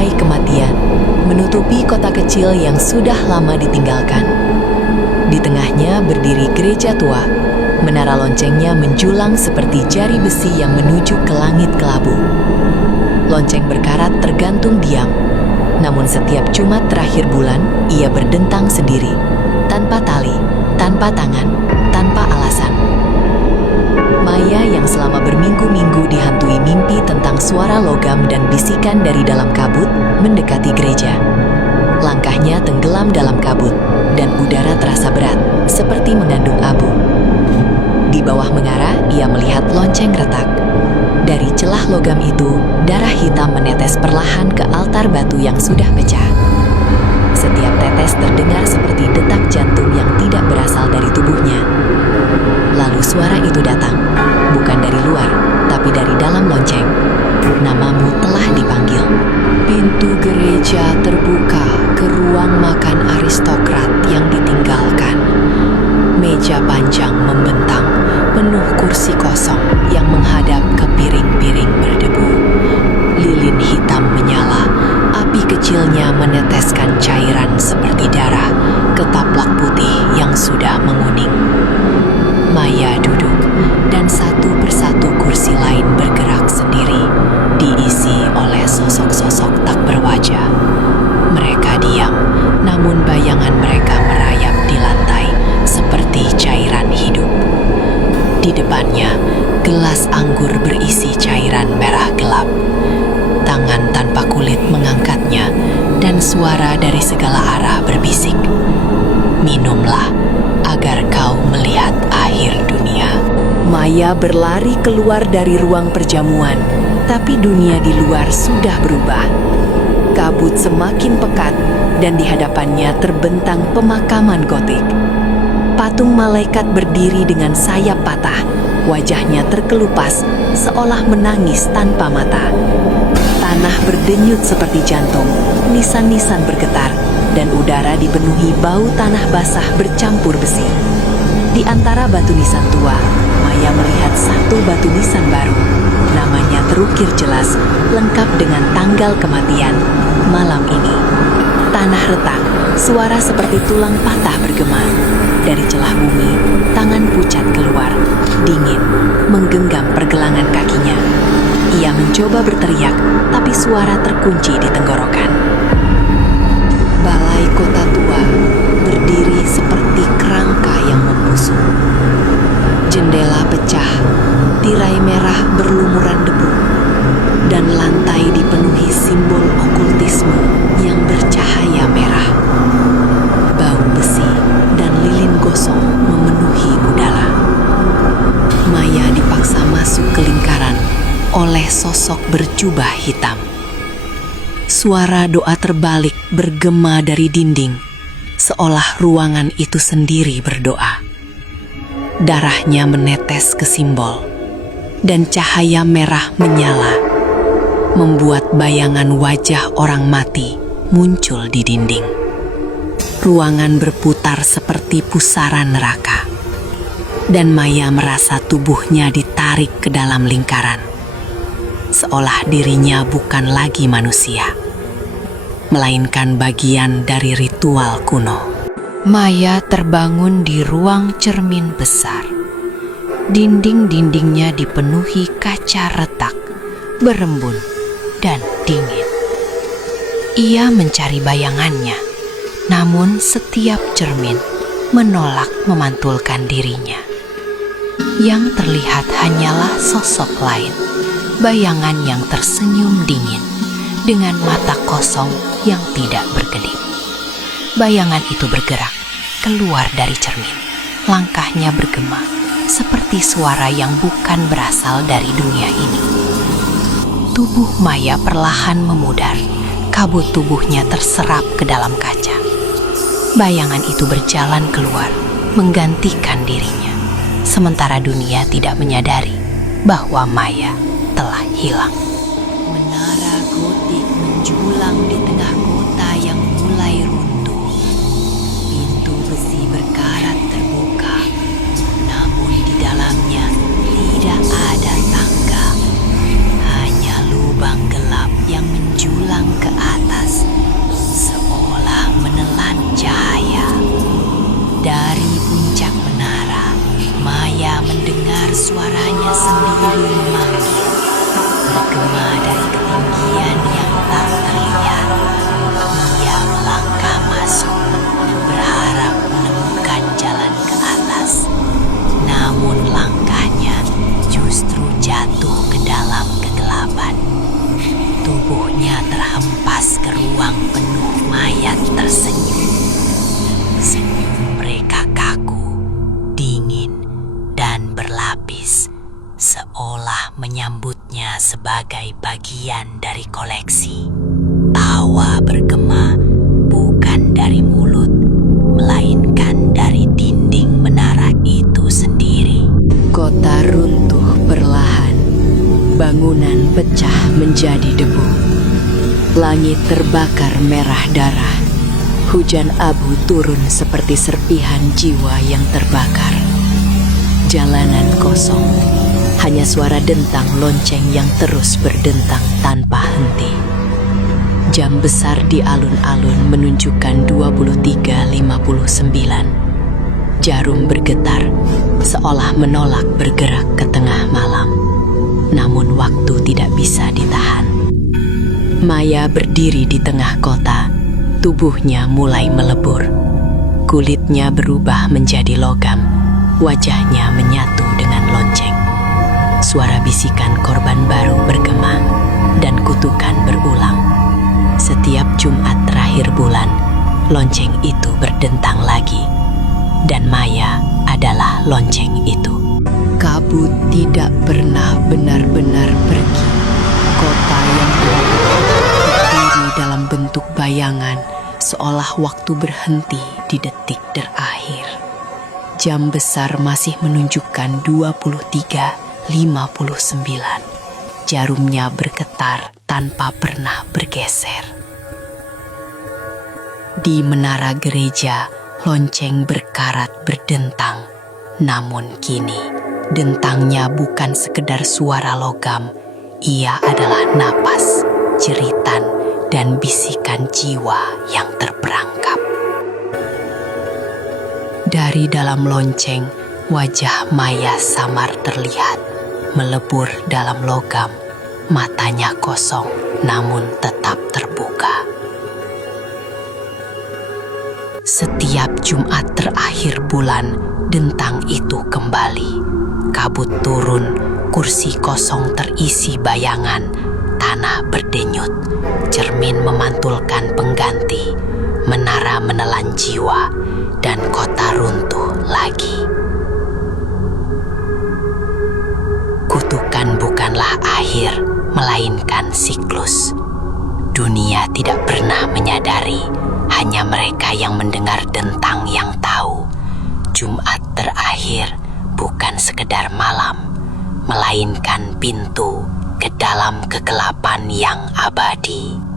tirai kematian menutupi kota kecil yang sudah lama ditinggalkan. Di tengahnya berdiri gereja tua. Menara loncengnya menjulang seperti jari besi yang menuju ke langit kelabu. Lonceng berkarat tergantung diam, namun setiap Jumat terakhir bulan ia berdentang sendiri, tanpa tali, tanpa tangan, tanpa alasan. Maya yang selama berminggu-minggu dihantui mimpi tentang suara logam dan bisikan dari dalam kabut mendekati gereja. Langkahnya tenggelam dalam kabut dan udara terasa berat, seperti mengandung abu. Di bawah menara, ia melihat lonceng retak. Dari celah logam itu, darah hitam menetes perlahan ke altar batu yang sudah pecah. Setiap tetes terdengar seperti detak jantung yang tidak berasal dari tubuhnya. Lalu suara itu datang, bukan dari luar, tapi dari dalam lonceng. Namamu telah dipanggil. Pintu gereja terbuka ke ruang makan aristokrat yang ditinggalkan. Meja panjang membentang, penuh kursi kosong yang menghadap ke piring-piring berdebu. Lilin hitam menyala, api kecilnya meneteskan cairan seperti darah ke taplak putih yang sudah menguning. Maya duduk, dan satu persatu kursi lain bergerak sendiri, diisi oleh sosok-sosok tak berwajah. Mereka diam, namun bayangan mereka merayap di lantai seperti cairan hidup. Di depannya, gelas anggur berisi cairan merah gelap. Tangan tanpa kulit mengangkatnya, dan suara dari segala arah berbisik. Minumlah, agar kau melihat akhir dunia. Maya berlari keluar dari ruang perjamuan, tapi dunia di luar sudah berubah. Kabut semakin pekat, dan di hadapannya terbentang pemakaman gotik. Patung malaikat berdiri dengan sayap patah, wajahnya terkelupas seolah menangis tanpa mata. Tanah berdenyut seperti jantung, nisan-nisan bergetar, dan udara dipenuhi bau tanah basah bercampur besi. Di antara batu nisan tua, Maya melihat satu batu nisan baru. Namanya terukir jelas, lengkap dengan tanggal kematian. Malam ini, tanah retak, suara seperti tulang patah bergema. Dari celah bumi, tangan pucat keluar, dingin, menggenggam pergelangan kakinya. Ia mencoba berteriak, tapi suara terkunci di tenggorokan. Balai kota tua berdiri seperti kerangka yang membusuk. Jendela pecah, tirai merah berlumuran debu, dan lantai dipenuhi simbol okultisme yang bercahaya merah. Bau besi dan lilin gosong memenuhi udara. Maya dipaksa masuk ke lingkaran oleh sosok berjubah hitam. Suara doa terbalik bergema dari dinding, seolah ruangan itu sendiri berdoa. Darahnya menetes ke simbol, dan cahaya merah menyala, membuat bayangan wajah orang mati muncul di dinding. Ruangan berputar seperti pusaran neraka, dan Maya merasa tubuhnya ditarik ke dalam lingkaran, seolah dirinya bukan lagi manusia, melainkan bagian dari ritual kuno. Maya terbangun di ruang cermin besar. Dinding-dindingnya dipenuhi kaca retak, berembun, dan dingin. Ia mencari bayangannya, namun setiap cermin menolak memantulkan dirinya. Yang terlihat hanyalah sosok lain, bayangan yang tersenyum dingin dengan mata kosong yang tidak berkedip. Bayangan itu bergerak keluar dari cermin. Langkahnya bergema seperti suara yang bukan berasal dari dunia ini. Tubuh Maya perlahan memudar. Kabut tubuhnya terserap ke dalam kaca. Bayangan itu berjalan keluar, menggantikan dirinya. Sementara dunia tidak menyadari bahwa Maya telah hilang. Menara gotik menjulang di tengah kota yang mulai runtuh. Pintu besi berkarat terbuka, namun di dalamnya tidak ada tangga. Hanya lubang gelap yang menjulang ke atas. dari ketinggian yang tak terlihat. Ia melangkah masuk, berharap menemukan jalan ke atas. Namun langkahnya justru jatuh ke dalam kegelapan. Tubuhnya terhempas ke ruang penuh mayat tersenyum. Senyum mereka kaku, dingin, dan berlapis, seolah menyambutnya sebagai bagian dari koleksi. Tawa bergema bukan dari mulut, melainkan dari dinding menara itu sendiri. Kota runtuh perlahan, bangunan pecah menjadi debu. Langit terbakar merah darah. Hujan abu turun seperti serpihan jiwa yang terbakar. Jalanan kosong, hanya suara dentang lonceng yang terus berdentang tanpa henti. Jam besar di alun-alun menunjukkan 23.59. Jarum bergetar, seolah menolak bergerak ke tengah malam. Namun waktu tidak bisa ditahan. Maya berdiri di tengah kota. Tubuhnya mulai melebur. Kulitnya berubah menjadi logam. Wajahnya menyatu dengan lonceng. Suara bisikan korban baru bergema dan kutukan berulang. Setiap Jumat terakhir bulan, lonceng itu berdentang lagi. Dan Maya adalah lonceng itu. Kabut tidak pernah benar-benar pergi. Kota yang berdiri dalam bentuk bayangan, seolah waktu berhenti di detik terakhir. Jam besar masih menunjukkan 23.59. Jarumnya bergetar tanpa pernah bergeser. Di menara gereja, lonceng berkarat berdentang. Namun kini, dentangnya bukan sekedar suara logam. Ia adalah napas, jeritan, dan bisikan jiwa yang terperangkap. Dari dalam lonceng, wajah Maya samar terlihat, melebur dalam logam, matanya kosong namun tetap terbuka. Setiap Jumat terakhir bulan, dentang itu kembali. Kabut turun, kursi kosong terisi bayangan, tanah berdenyut, cermin memantulkan pengganti, menara menelan jiwa, dan kota runtuh lagi. Kutukan bukanlah akhir, melainkan siklus. Dunia tidak pernah menyadari, hanya mereka yang mendengar dentang yang tahu. Jumat terakhir bukan sekedar malam, melainkan pintu ke dalam kegelapan yang abadi.